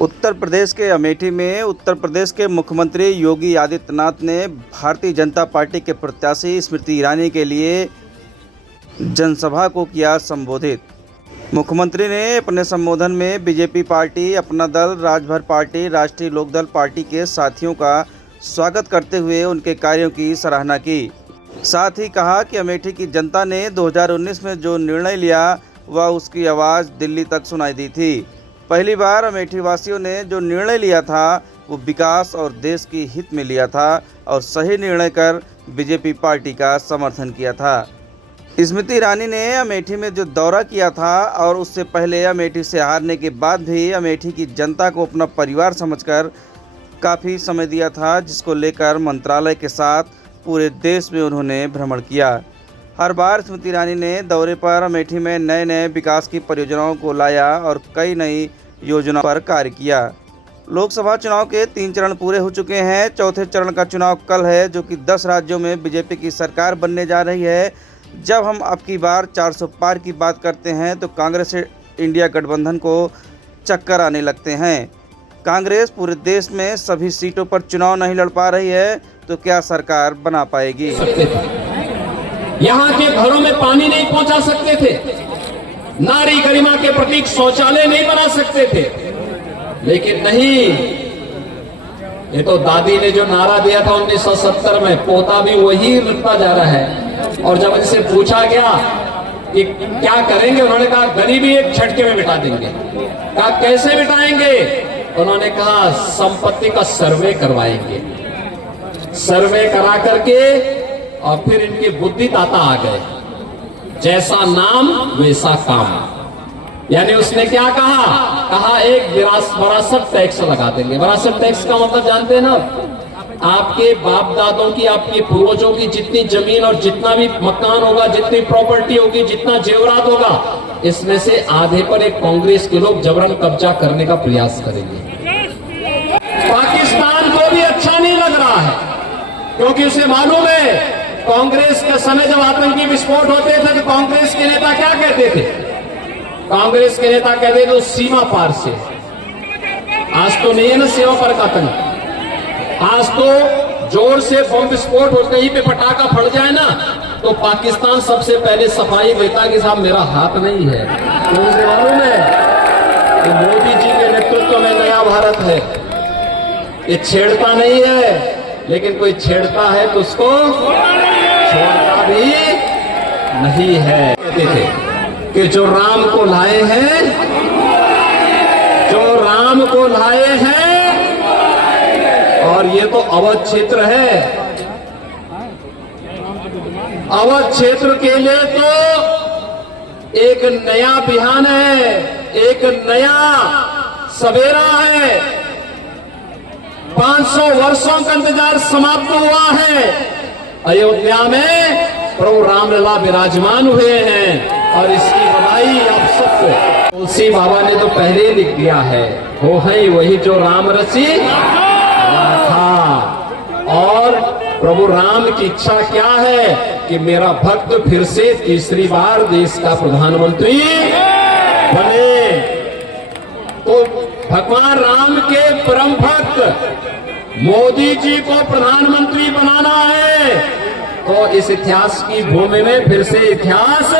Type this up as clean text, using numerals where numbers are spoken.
उत्तर प्रदेश के अमेठी में उत्तर प्रदेश के मुख्यमंत्री योगी आदित्यनाथ ने भारतीय जनता पार्टी के प्रत्याशी स्मृति ईरानी के लिए जनसभा को किया संबोधित। मुख्यमंत्री ने अपने संबोधन में बीजेपी पार्टी, अपना दल, राजभर पार्टी, राष्ट्रीय लोकदल पार्टी के साथियों का स्वागत करते हुए उनके कार्यों की सराहना की। साथ ही कहा कि अमेठी की जनता ने 2019 में जो निर्णय लिया वह उसकी आवाज़ दिल्ली तक सुनाई दी थी। पहली बार अमेठी वासियों ने जो निर्णय लिया था वो विकास और देश की हित में लिया था और सही निर्णय कर बीजेपी पार्टी का समर्थन किया था। स्मृति ईरानी ने अमेठी में जो दौरा किया था और उससे पहले अमेठी से हारने के बाद भी अमेठी की जनता को अपना परिवार समझकर काफ़ी समय दिया था, जिसको लेकर मंत्रालय के साथ पूरे देश में उन्होंने भ्रमण किया। हर बार स्मृति ईरानी ने दौरे पर अमेठी में नए नए विकास की परियोजनाओं को लाया और कई नई योजनाओं पर कार्य किया। लोकसभा चुनाव के 3 चरण पूरे हो चुके हैं। चौथे चरण का चुनाव कल है, जो कि 10 राज्यों में बीजेपी की सरकार बनने जा रही है। जब हम अब की बार 400 पार की बात करते हैं तो कांग्रेस इंडिया गठबंधन को चक्कर आने लगते हैं। कांग्रेस पूरे देश में सभी सीटों पर चुनाव नहीं लड़ पा रही है, तो क्या सरकार बना पाएगी? यहाँ के घरों में पानी नहीं पहुंचा सकते थे, नारी गरिमा के प्रतीक शौचालय नहीं बना सकते थे, लेकिन नहीं, ये तो दादी ने जो नारा दिया था 1970 में, पोता भी वही लिखता जा रहा है। और जब इनसे पूछा गया कि क्या करेंगे, उन्होंने कहा गरीबी एक झटके में मिटा देंगे। कहा कैसे मिटाएंगे? उन्होंने कहा संपत्ति का सर्वे करवाएंगे। सर्वे करा करके और फिर इनकी बुद्धिदाता आ गए, जैसा नाम वैसा काम। यानी उसने क्या कहा एक विरासत टैक्स लगा देंगे। विरासत टैक्स का मतलब जानते हैं ना? आपके बाप दादों की, आपके पूर्वजों की जितनी जमीन और जितना भी मकान होगा, जितनी प्रॉपर्टी होगी, जितना जेवरात होगा, इसमें से आधे पर एक कांग्रेस के लोग जबरन कब्जा करने का प्रयास करेंगे। पाकिस्तान को भी अच्छा नहीं लग रहा है, क्योंकि उसे मालूम है कांग्रेस के समय जब आतंकी विस्फोट होते थे तो कांग्रेस के नेता क्या कहते थे? कांग्रेस के नेता कहते थे सीमा पार से। आज तो नहीं है ना सीमा पर का आतंक। आज तो जोर से बम विस्फोट हो, कहीं पे पटाखा फट जाए ना तो पाकिस्तान सबसे पहले सफाई देता कि साहब मेरा हाथ नहीं है। तो उसे मालूम है कि मोदी जी के नेतृत्व में नया भारत है। ये छेड़ता नहीं है, लेकिन कोई छेड़ता है तो उसको छोड़ता भी नहीं है। कहते थे कि जो राम को लाए हैं, जो राम को लाए हैं, और ये तो अवध क्षेत्र है। अवध क्षेत्र के लिए तो एक नया बिहान है, एक नया सवेरा है। 500 वर्षों का इंतजार समाप्त हुआ है। अयोध्या में प्रभु रामलला विराजमान हुए हैं और इसकी बधाई आप सबको। तुलसी बाबा ने तो पहले ही लिख दिया है, हो है वही जो राम रसी था। और प्रभु राम की इच्छा क्या है कि मेरा भक्त फिर से तीसरी बार देश का प्रधानमंत्री बने। तो भगवान राम के परम भक्त मोदी जी को प्रधानमंत्री बनाना है, तो इस इतिहास की भूमि में फिर से इतिहास